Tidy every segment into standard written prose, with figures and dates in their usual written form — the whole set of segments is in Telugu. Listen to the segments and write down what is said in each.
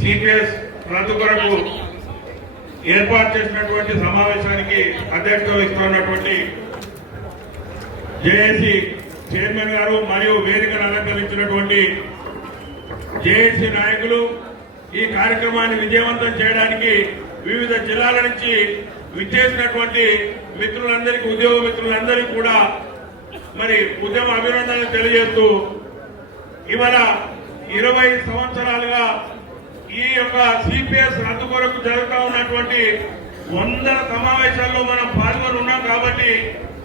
సిపిఎస్ రద్దు కొరకు ఏర్పాటు చేసినటువంటి సమావేశానికి అధ్యక్షత వహిస్తున్నటువంటి జేఏసీ చైర్మన్ గారు మరియు వేదికను అలంకరించినటువంటి జేఏసీ నాయకులు, ఈ కార్యక్రమాన్ని విజయవంతం చేయడానికి వివిధ జిల్లాల నుంచి విచ్చేసినటువంటి మిత్రులందరికీ, ఉద్యోగ మిత్రులందరికీ కూడా మరి ఉద్యమ అభినందనలు తెలియజేస్తూ, ఇవాళ 20 సంవత్సరాలుగా ఈ యొక్క సిపిఎస్ రద్దు కొరకు జరుగుతూ ఉన్నటువంటి 100 సమావేశాల్లో మనం పాల్గొని ఉన్నాం. కాబట్టి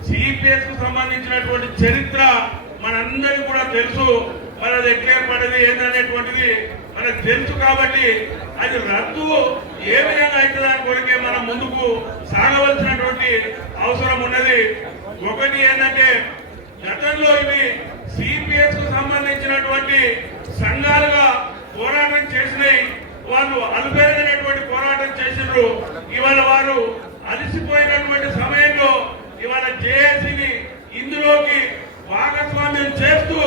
సిపిఎస్ కు సంబంధించినటువంటి చరిత్ర మనందరికీ కూడా తెలుసు. మరి అది ఎట్లా ఏర్పడేది ఏంటనేటువంటిది మనకు తెలుసు. కాబట్టి అది రద్దు ఏ విధంగా అవుతుందని కొరికే మనం ముందుకు సాగవలసినటువంటి అవసరం ఉన్నది. ఒకటి ఏంటంటే, గతంలో ఇవి సిపిఎస్ కు సంబంధించినటువంటి సంఘాలుగా పోరాటం చేసినాయి. వాళ్ళు అలుపెరగినటువంటి పోరాటం చేసినారు. ఇవాళ వారు అలసిపోయినటువంటి సమయంలో ఇవాళ జేఏసీని ఇందులోకి భాగస్వామ్యం చేస్తూ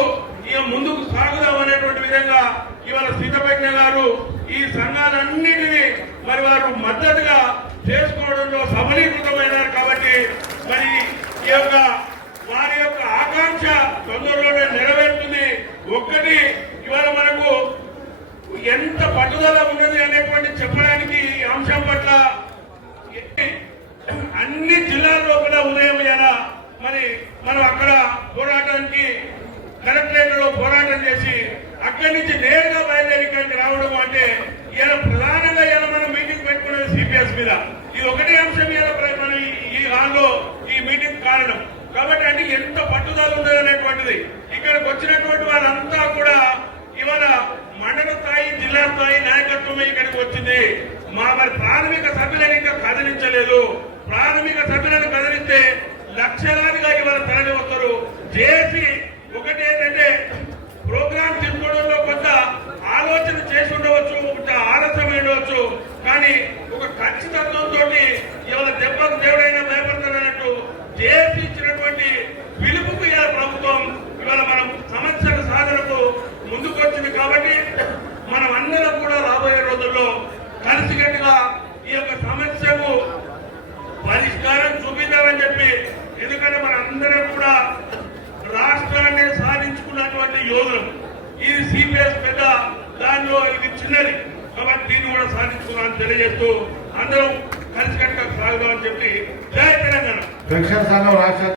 ఇక ముందుకు సాగుదాం అనేటువంటి విధంగా ఇవాళ సీతపజ్ఞ గారు ఈ సంఘాలన్నింటినీ మరి వారు మద్దతుగా చేసుకోవడంలో సఫలీకృతమైనారు. కాబట్టి మరి ఈ యొక్క వారి యొక్క ఆకాంక్ష తొందరలోనే నెరవేరుతుంది. ఒక్కటి, ఇవాళ మనకు ఎంత పట్టుదల ఉన్నది అనేటువంటి చెప్పడానికి ఈ అంశం పట్ల అన్ని జిల్లాల్లో కూడా ఉదయం ఎలా మరి మనం అక్కడ పోరాటానికి కలెక్టరేట్ లో పోరాటం చేసి అక్కడి నుంచి నేరుగా బయలుదేరి ఇక్కడికి రావడం అంటే ఇలా ప్రధానంగా ఇలా మనం మీటింగ్ పెట్టుకునేది సిపిఎస్ మీద. ఇది ఒకటి అంశం ఇలా మన ఈ హాల్లో ఈ మీటింగ్ కారణం. కాబట్టి అంటే ఎంత పట్టుదల ఉందని అనేటువంటిది ఇక్కడికి వచ్చినటువంటి వాళ్ళంతా కూడా ఇవాళ మండల స్థాయి, జిల్లా స్థాయి నాయకత్వమే ఇక్కడికి వచ్చింది. మరి ప్రాథమిక సభ్యులను ఇంకా కదిలించలేదు. ప్రాథమిక సభ్యులను కదిలిస్తే లక్షలాదిగా ఇవాళ తరలి వస్తారు. జేఏసీ ఒకటి ఏంటంటే, ప్రోగ్రామ్ తీసుకోవడంలో కొంత ఆలోచన చేసి ఉండవచ్చు, కొంత ఆలస్యం ఉండవచ్చు, కానీ ఒక ఖచ్చితత్వంతో ఇవాళ దెబ్బకు దేవుడైనా భయపడతారన్నట్టు జేఏసీ ఇచ్చినటువంటి పిలుపుకు ఇవాళ ప్రభుత్వం ఇవాళ మనం సమస్యల సాధనకు ముందుకొచ్చింది. కాబట్టి మనం అందరం కూడా రాబోయే రోజుల్లో కలిసికట్టుగా ఈ యొక్క సమస్యకు పరిష్కారం చూపిద్దామని చెప్పి, ఎందుకంటే మన అందరం కూడా రాష్ట్రాన్ని సాధించుకున్నటువంటి యోధులు. ఇది సిపిఎస్ పెద్ద, దానిలో ఇది చిన్నది. కాబట్టి దీన్ని కూడా సాధించుకున్నామని తెలియజేస్తూ అందరం కలిసికట్టుగా సాగుదామని చెప్పి జై తెలంగాణ.